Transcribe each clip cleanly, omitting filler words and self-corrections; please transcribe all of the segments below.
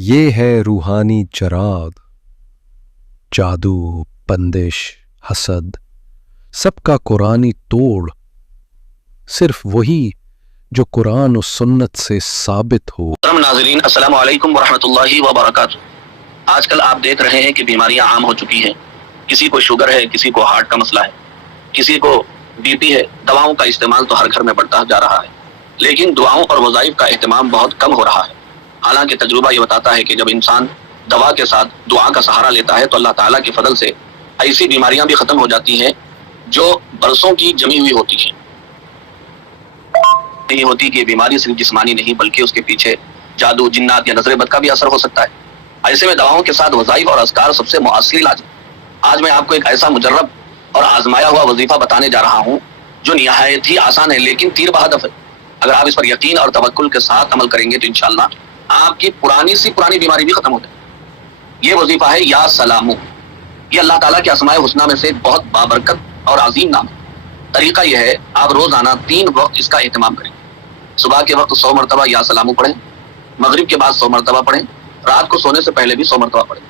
یہ ہے روحانی چراغ، جادو، بندش، حسد، سب کا قرآنی توڑ، صرف وہی جو قرآن و سنت سے ثابت ہو۔ ناظرین السلام علیکم ورحمۃ اللہ وبرکاتہ۔ آج کل آپ دیکھ رہے ہیں کہ بیماریاں عام ہو چکی ہیں، کسی کو شوگر ہے، کسی کو ہارٹ کا مسئلہ ہے، کسی کو بی پی ہے۔ دواؤں کا استعمال تو ہر گھر میں بڑھتا جا رہا ہے، لیکن دعاؤں اور وظائف کا اہتمام بہت کم ہو رہا ہے۔ حالانکہ تجربہ یہ بتاتا ہے کہ جب انسان دوا کے ساتھ دعا کا سہارا لیتا ہے تو اللہ تعالیٰ کے فضل سے ایسی بیماریاں بھی ختم ہو جاتی ہیں جو برسوں کی جمی ہوئی ہوتی ہیں۔ نہیں ہوتی کہ بیماری صرف جسمانی نہیں بلکہ اس کے پیچھے جادو، جنات یا نظر بد کا بھی اثر ہو سکتا ہے۔ ایسے میں دواؤں کے ساتھ وظائف اور اذکار سب سے مؤثر علاج ہے۔ آج میں آپ کو ایک ایسا مجرب اور آزمایا ہوا وظیفہ بتانے جا رہا ہوں جو نہایت ہی آسان ہے لیکن تیر بہدف ہے۔ اگر آپ اس پر یقین اور توکل کے ساتھ عمل کریں گے تو انشاءاللہ آپ کی پرانی سی پرانی بیماری بھی ختم ہو جائے گی۔ یہ وظیفہ ہے یا سلامو۔ یہ اللہ تعالیٰ کے اسماء الحسنی میں سے ایک بہت بابرکت اور عظیم نام ہے۔ طریقہ یہ ہے، آپ روزانہ 3 وقت اس کا اہتمام کریں۔ صبح کے وقت 100 مرتبہ یا سلامو پڑھیں، مغرب کے بعد 100 مرتبہ پڑھیں، رات کو سونے سے پہلے بھی 100 مرتبہ پڑھیں۔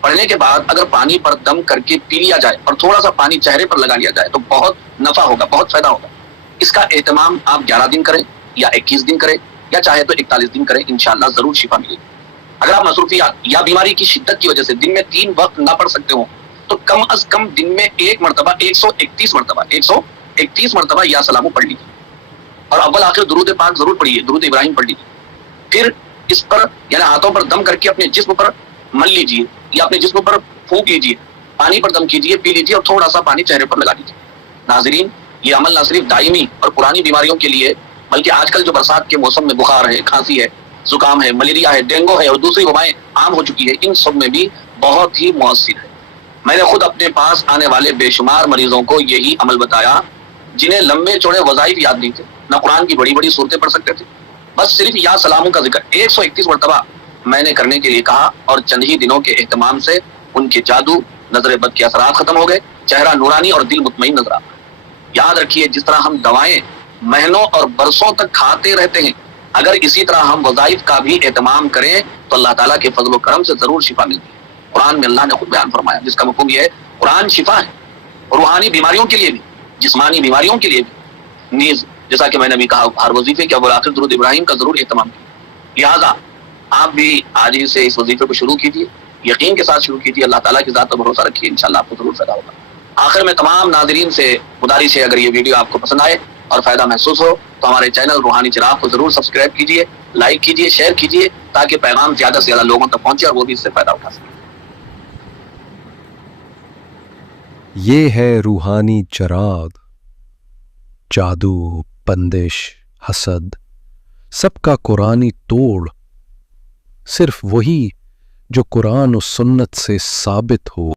پڑھنے کے بعد اگر پانی پر دم کر کے پی لیا جائے اور تھوڑا سا پانی چہرے پر لگا لیا جائے تو بہت نفع ہوگا، بہت فائدہ ہوگا۔ اس کا اہتمام آپ 11 دن کریں یا 21 دن کریں یا چاہے تو 41 دن کریں، انشاءاللہ ضرور شفا ملے گی۔ اگر آپ مصروفیات یا بیماری کی شدت کی وجہ سے دن میں 3 وقت نہ پڑھ سکتے ہوں تو کم از کم دن میں ایک مرتبہ 131 مرتبہ یا سلامو پڑھ لیجیے، اور اول آخر درود پاک ضرور پڑھیے، درود ابراہیم پڑھ لیجیے۔ پھر اس پر یعنی ہاتھوں پر دم کر کے اپنے جسم پر مل لیجیے یا اپنے جسم پر پھونک لیجیے، پانی پر دم کیجیے، پی لیجیے اور تھوڑا سا پانی چہرے پر لگا لیجیے۔ ناظرین، یہ عمل نہ صرف دائمی اور پرانی بیماریوں کے لیے بلکہ آج کل جو برسات کے موسم میں بخار ہے، کھانسی ہے، زکام ہے، ملیریا ہے، ڈینگو ہے اور دوسری وبائیں عام ہو چکی ہے، ان سب میں بھی بہت ہی مؤثر ہے۔ میں نے خود اپنے پاس آنے والے بے شمار مریضوں کو یہی عمل بتایا جنہیں لمبے چوڑے وظائف یاد نہیں تھے، نہ قرآن کی بڑی بڑی صورتیں پڑھ سکتے تھے، بس صرف یا سلاموں کا ذکر 131 مرتبہ میں نے کرنے کے لیے کہا اور چند ہی دنوں کے اہتمام سے ان کے جادو، نظر بد کے اثرات ختم ہو گئے، چہرہ نورانی اور دل مطمئن نظر آتا۔ یاد رکھیے، جس طرح ہم دوائیں مہینوں اور برسوں تک کھاتے رہتے ہیں، اگر اسی طرح ہم وظائف کا بھی اہتمام کریں تو اللہ تعالیٰ کے فضل و کرم سے ضرور شفا ملتی ہے۔ قرآن میں اللہ نے خود بیان فرمایا، جس کا مفہوم یہ ہے قرآن شفا ہے، روحانی بیماریوں کے لیے بھی، جسمانی بیماریوں کے لیے بھی نیز۔ جیسا کہ میں نے بھی کہا، ہر وظیفے کے اول آخر درود ابراہیم کا ضرور اہتمام کیجیے۔ لہٰذا آپ بھی آج ہی سے اس وظیفے کو شروع کیجیے، یقین کے ساتھ شروع کیجیے، اللہ تعالیٰ کی ذات پر بھروسہ رکھیے، انشاءاللہ آپ کو ضرور فائدہ ہوگا۔ آخر میں تمام ناظرین سے گزارش ہے، اگر یہ ویڈیو آپ کو پسند آئے اور فائدہ محسوس ہو تو ہمارے چینل روحانی چراغ کو ضرور سبسکرائب کیجیے، لائک کیجیے، شیئر کیجیے، تاکہ پیغام زیادہ سے زیادہ لوگوں تک پہنچے اور وہ بھی اس سے فائدہ اٹھا سکیں۔ یہ ہے روحانی چراغ، جادو، بندش، حسد، سب کا قرآنی توڑ، صرف وہی جو قرآن و سنت سے ثابت ہو۔